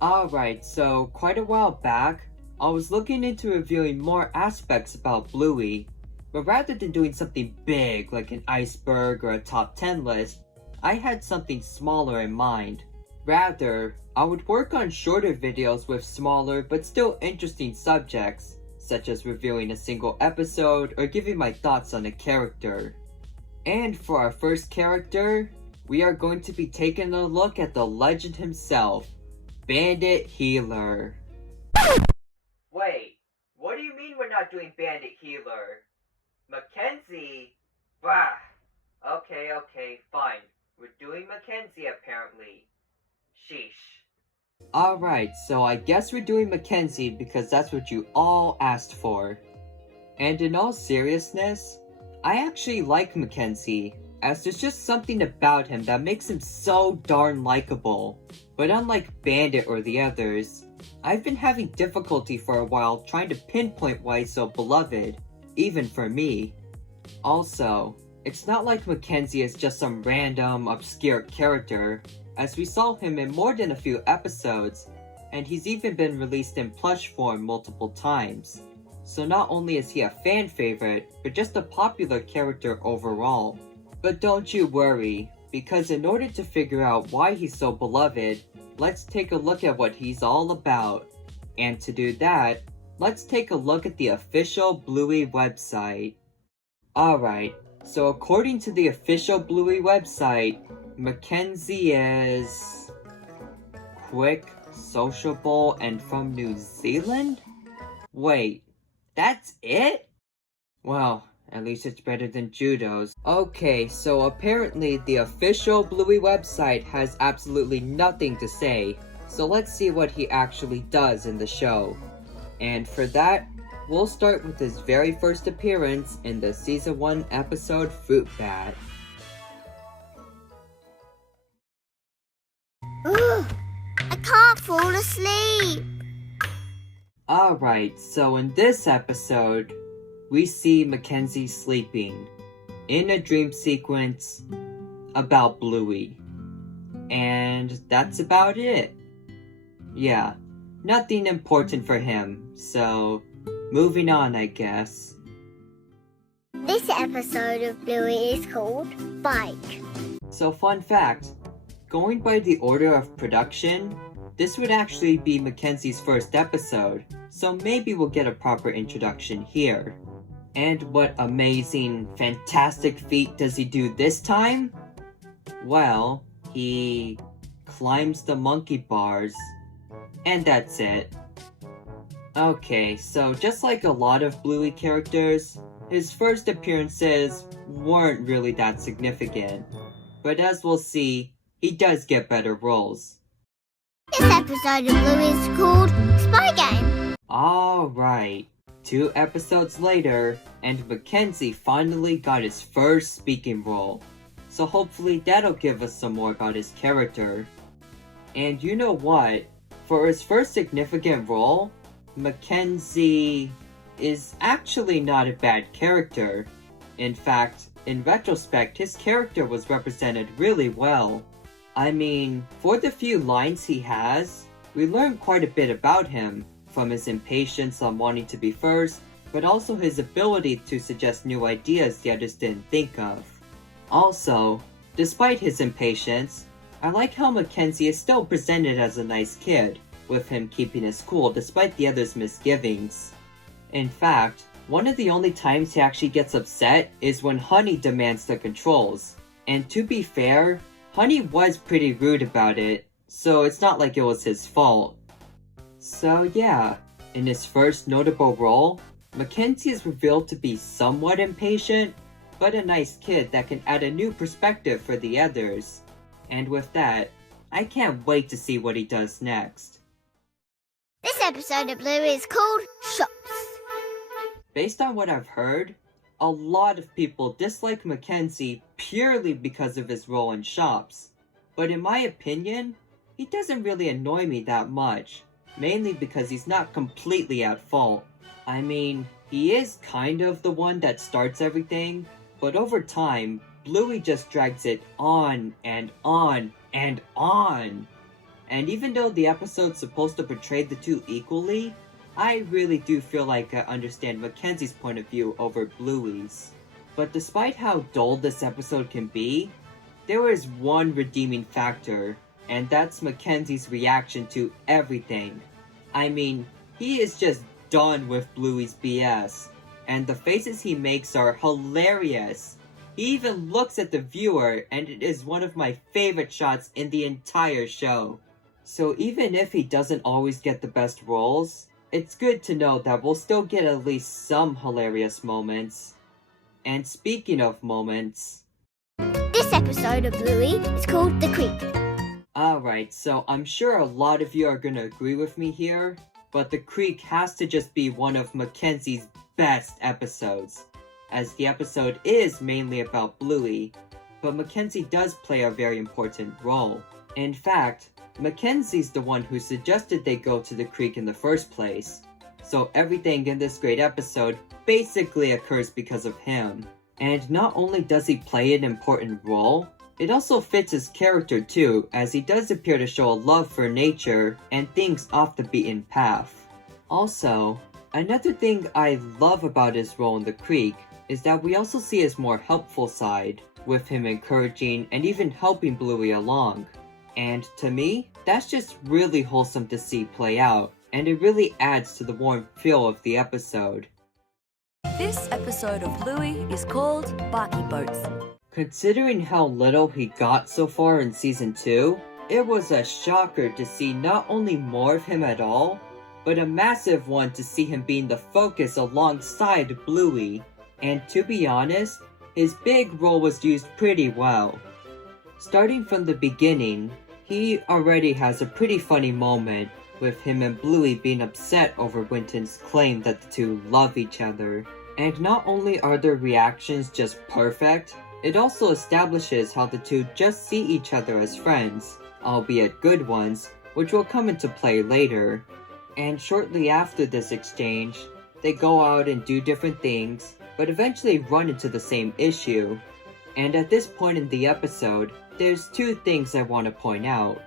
Alright, so quite a while back, I was looking into reviewing more aspects about Bluey, but rather than doing something big like an iceberg or a top 10 list, I had something smaller in mind. Rather, I would work on shorter videos with smaller but still interesting subjects, such as reviewing a single episode or giving my thoughts on a character. And for our first character, we are going to be taking a look at the legend himself, Bandit Healer. Wait, what do you mean we're not doing Bandit Healer? Mackenzie? Bah! Okay, fine. We're doing Mackenzie apparently. Sheesh. Alright, so I guess we're doing Mackenzie because that's what you all asked for. And in all seriousness, I actually like Mackenzie, as there's just something about him that makes him so darn likable. But unlike Bandit or the others, I've been having difficulty for a while trying to pinpoint why he's so beloved, even for me. Also, it's not like Mackenzie is just some random, obscure character, as we saw him in more than a few episodes, and he's even been released in plush form multiple times. So not only is he a fan favorite, but just a popular character overall. But don't you worry, because in order to figure out why he's so beloved, let's take a look at what he's all about. And to do that, let's take a look at the official Bluey website. Alright, so according to the official Bluey website, Mackenzie is quick, sociable, and from New Zealand? Wait, that's it? Well, at least it's better than Judo's. Okay, so apparently the official Bluey website has absolutely nothing to say, so let's see what he actually does in the show. And for that, we'll start with his very first appearance in the Season 1 episode Fruit Bat. Ugh, I can't fall asleep. Alright, so in this episode, we see Mackenzie sleeping in a dream sequence about Bluey. And that's about it. Yeah, nothing important for him, so moving on, I guess. This episode of Bluey is called Bike. So fun fact, going by the order of production, this would actually be Mackenzie's first episode, so maybe we'll get a proper introduction here. And what amazing, fantastic feat does he do this time? Well, he climbs the monkey bars, and that's it. Okay, so just like a lot of Bluey characters, his first appearances weren't really that significant. But as we'll see, he does get better roles. This episode of Bluey is called Spy Game. Alright, 2 episodes later, and Mackenzie finally got his first speaking role. So hopefully that'll give us some more about his character. And you know what? For his first significant role, Mackenzie is actually not a bad character. In fact, in retrospect, his character was represented really well. I mean, for the few lines he has, we learn quite a bit about him, from his impatience on wanting to be first, but also his ability to suggest new ideas the others didn't think of. Also, despite his impatience, I like how Mackenzie is still presented as a nice kid, with him keeping his cool despite the others' misgivings. In fact, one of the only times he actually gets upset is when Honey demands the controls. And to be fair, Honey was pretty rude about it, so it's not like it was his fault. So yeah, in his first notable role, Mackenzie is revealed to be somewhat impatient, but a nice kid that can add a new perspective for the others. And with that, I can't wait to see what he does next. This episode of Bluey is called Shops. Based on what I've heard, a lot of people dislike Mackenzie purely because of his role in Shops. But in my opinion, he doesn't really annoy me that much, mainly because he's not completely at fault. I mean, he is kind of the one that starts everything, but over time, Bluey just drags it on and on and on. And even though the episode's supposed to portray the two equally, I really do feel like I understand Mackenzie's point of view over Bluey's. But despite how dull this episode can be, there is one redeeming factor, and that's Mackenzie's reaction to everything. I mean, he is just done with Bluey's BS, and the faces he makes are hilarious. He even looks at the viewer, and it is one of my favorite shots in the entire show. So even if he doesn't always get the best roles, it's good to know that we'll still get at least some hilarious moments. And speaking of moments, This episode of Bluey is called The Creek. alright, so I'm sure a lot of you are gonna agree with me here, but The Creek has to just be one of Mackenzie's best episodes, as the episode is mainly about Bluey, but Mackenzie does play a very important role. In fact, Mackenzie's the one who suggested they go to the creek in the first place, so everything in this great episode basically occurs because of him. And not only does he play an important role, it also fits his character too, as he does appear to show a love for nature and things off the beaten path. Also, another thing I love about his role in the creek is that we also see his more helpful side, with him encouraging and even helping Bluey along. And to me, that's just really wholesome to see play out, and it really adds to the warm feel of the episode. This episode of Bluey is called Barky Boats. Considering how little he got so far in Season 2, it was a shocker to see not only more of him at all, but a massive one to see him being the focus alongside Bluey. And to be honest, his big role was used pretty well. Starting from the beginning, he already has a pretty funny moment, with him and Bluey being upset over Winton's claim that the two love each other. And not only are their reactions just perfect, it also establishes how the two just see each other as friends, albeit good ones, which will come into play later. And shortly after this exchange, they go out and do different things, but eventually run into the same issue. And at this point in the episode, there's two things I want to point out.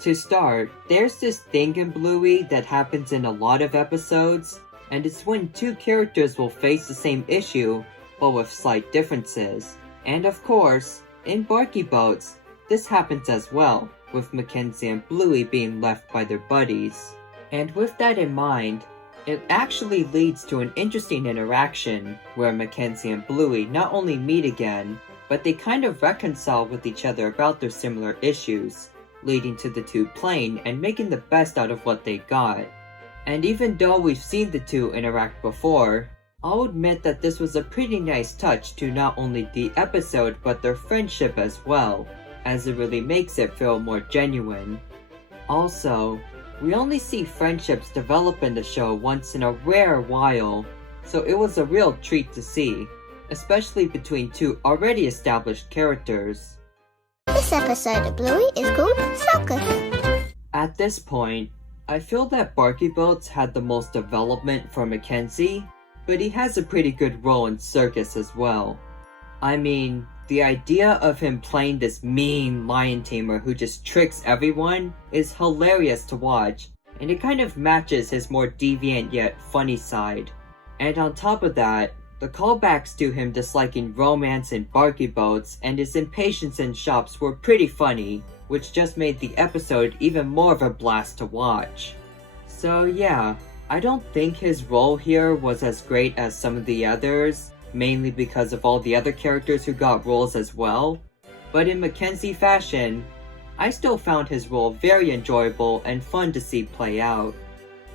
To start, there's this thing in Bluey that happens in a lot of episodes, and it's when two characters will face the same issue, but with slight differences. And of course, in Barky Boats, this happens as well, with Mackenzie and Bluey being left by their buddies. And with that in mind, it actually leads to an interesting interaction, where Mackenzie and Bluey not only meet again, but they kind of reconcile with each other about their similar issues, leading to the two playing and making the best out of what they got. And even though we've seen the two interact before, I'll admit that this was a pretty nice touch to not only the episode but their friendship as well, as it really makes it feel more genuine. Also, we only see friendships develop in the show once in a rare while, so it was a real treat to see, especially between two already established characters. This episode of Bluey is called Circus. At this point, I feel that Barky Boats had the most development for Mackenzie, but he has a pretty good role in Circus as well. I mean, the idea of him playing this mean lion tamer who just tricks everyone is hilarious to watch, and it kind of matches his more deviant yet funny side. And on top of that, the callbacks to him disliking romance in Barky Boats and his impatience in shops were pretty funny, which just made the episode even more of a blast to watch. So yeah, I don't think his role here was as great as some of the others, mainly because of all the other characters who got roles as well, but in Mackenzie fashion, I still found his role very enjoyable and fun to see play out.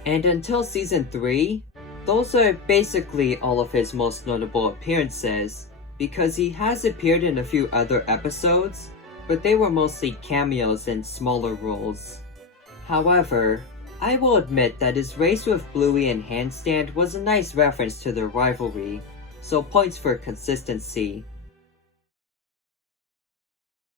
And until Season 3, those are basically all of his most notable appearances, because he has appeared in a few other episodes, but they were mostly cameos and smaller roles. However, I will admit that his race with Bluey and Handstand was a nice reference to their rivalry, so points for consistency.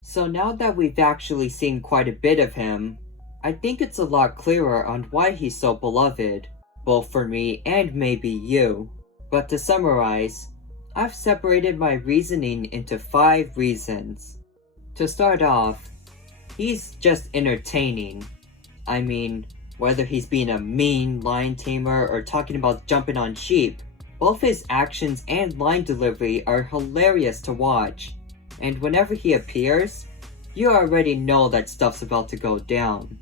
So now that we've actually seen quite a bit of him, I think it's a lot clearer on why he's so beloved, both for me and maybe you. But to summarize, I've separated my reasoning into 5 reasons. To start off, he's just entertaining. I mean, whether he's being a mean lion tamer or talking about jumping on sheep, both his actions and line delivery are hilarious to watch. And whenever he appears, you already know that stuff's about to go down.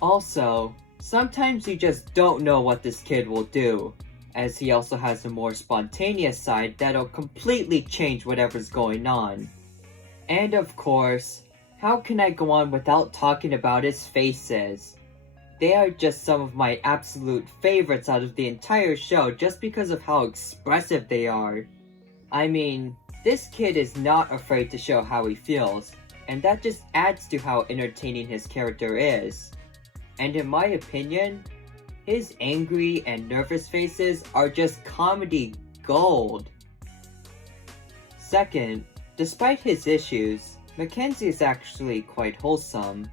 Also, sometimes you just don't know what this kid will do, as he also has a more spontaneous side that'll completely change whatever's going on. And of course, how can I go on without talking about his faces? They are just some of my absolute favorites out of the entire show just because of how expressive they are. I mean, this kid is not afraid to show how he feels, and that just adds to how entertaining his character is. And in my opinion, his angry and nervous faces are just comedy gold. Second, despite his issues, Mackenzie is actually quite wholesome.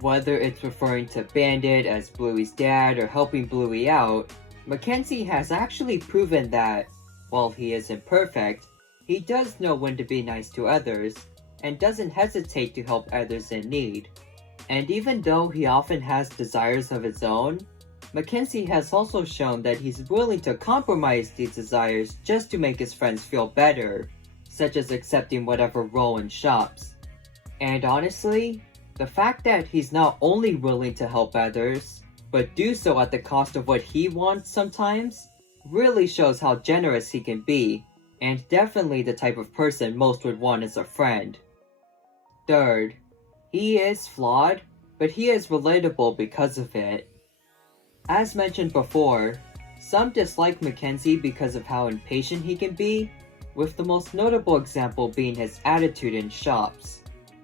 Whether it's referring to Bandit as Bluey's dad or helping Bluey out, Mackenzie has actually proven that, while he isn't perfect, he does know when to be nice to others, and doesn't hesitate to help others in need. And even though he often has desires of his own, Mackenzie has also shown that he's willing to compromise these desires just to make his friends feel better, such as accepting whatever Rowan shops. And honestly, the fact that he's not only willing to help others, but do so at the cost of what he wants sometimes, really shows how generous he can be, and definitely the type of person most would want as a friend. Third, he is flawed, but he is relatable because of it. As mentioned before, some dislike Mackenzie because of how impatient he can be, with the most notable example being his attitude in shops.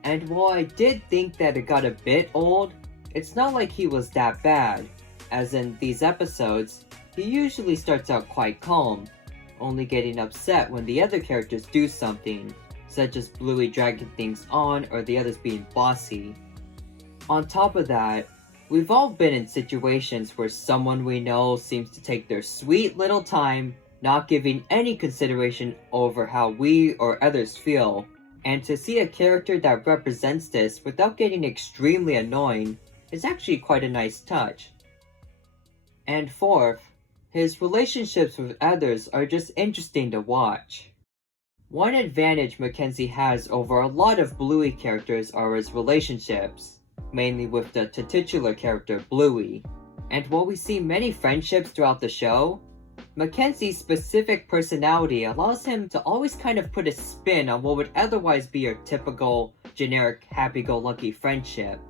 And while I did think that it got a bit old, it's not like he was that bad, as in these episodes, he usually starts out quite calm, only getting upset when the other characters do something, such as Bluey dragging things on or the others being bossy. On top of that, we've all been in situations where someone we know seems to take their sweet little time, not giving any consideration over how we or others feel. And to see a character that represents this without getting extremely annoying is actually quite a nice touch. And fourth, his relationships with others are just interesting to watch. One advantage Mackenzie has over a lot of Bluey characters are his relationships, mainly with the titular character Bluey. And while we see many friendships throughout the show, Mackenzie's specific personality allows him to always kind of put a spin on what would otherwise be your typical, generic, happy-go-lucky friendship.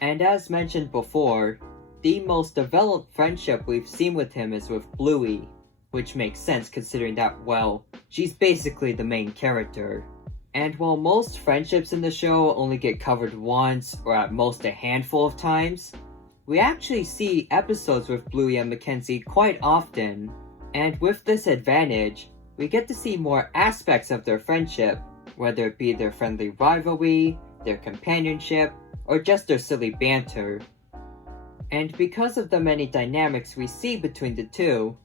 And as mentioned before, the most developed friendship we've seen with him is with Bluey, which makes sense considering that, well, she's basically the main character. And while most friendships in the show only get covered once or at most a handful of times, we actually see episodes with Bluey and Mackenzie quite often. And with this advantage, we get to see more aspects of their friendship, whether it be their friendly rivalry, their companionship, or just their silly banter. And because of the many dynamics we see between the two,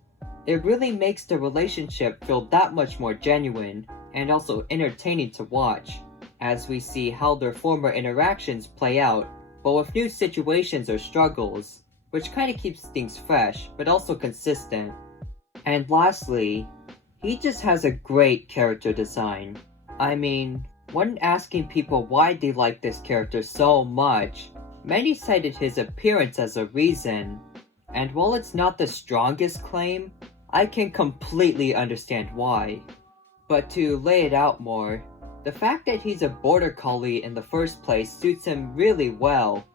it really makes the relationship feel that much more genuine and also entertaining to watch, as we see how their former interactions play out, but with new situations or struggles, which kind of keeps things fresh, but also consistent. And lastly, he just has a great character design. I mean, when asking people why they like this character so much, many cited his appearance as a reason. And while it's not the strongest claim, I can completely understand why. But to lay it out more, the fact that he's a border collie in the first place suits him really well.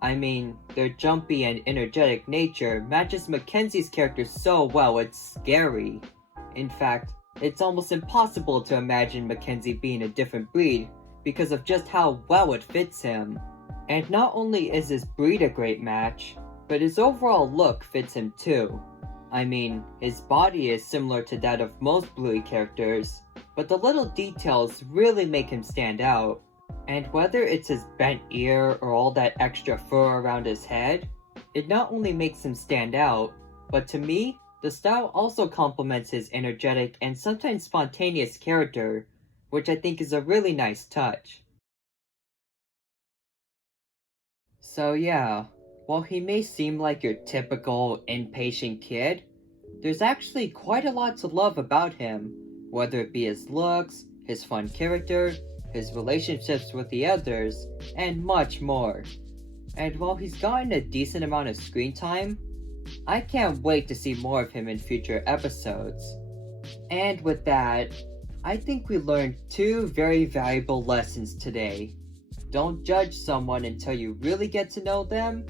I mean, their jumpy and energetic nature matches Mackenzie's character so well it's scary. In fact, it's almost impossible to imagine Mackenzie being a different breed because of just how well it fits him. And not only is his breed a great match, but his overall look fits him too. I mean, his body is similar to that of most Bluey characters, but the little details really make him stand out. And whether it's his bent ear or all that extra fur around his head, it not only makes him stand out, but to me, the style also complements his energetic and sometimes spontaneous character, which I think is a really nice touch. So yeah, While he may seem like your typical impatient kid, there's actually quite a lot to love about him, whether it be his looks, his fun character, his relationships with the others, and much more. And while he's gotten a decent amount of screen time, I can't wait to see more of him in future episodes. And with that, I think we learned 2 very valuable lessons today. Don't judge someone until you really get to know them,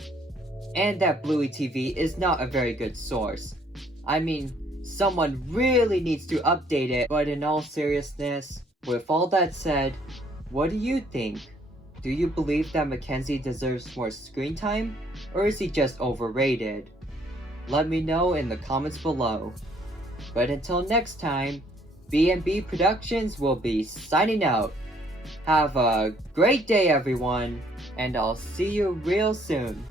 and that Bluey TV is not a very good source. I mean, someone really needs to update it, but in all seriousness, with all that said, what do you think? Do you believe that Mackenzie deserves more screen time, or is he just overrated? Let me know in the comments below. But until next time, B&B Productions will be signing out. Have a great day everyone, and I'll see you real soon.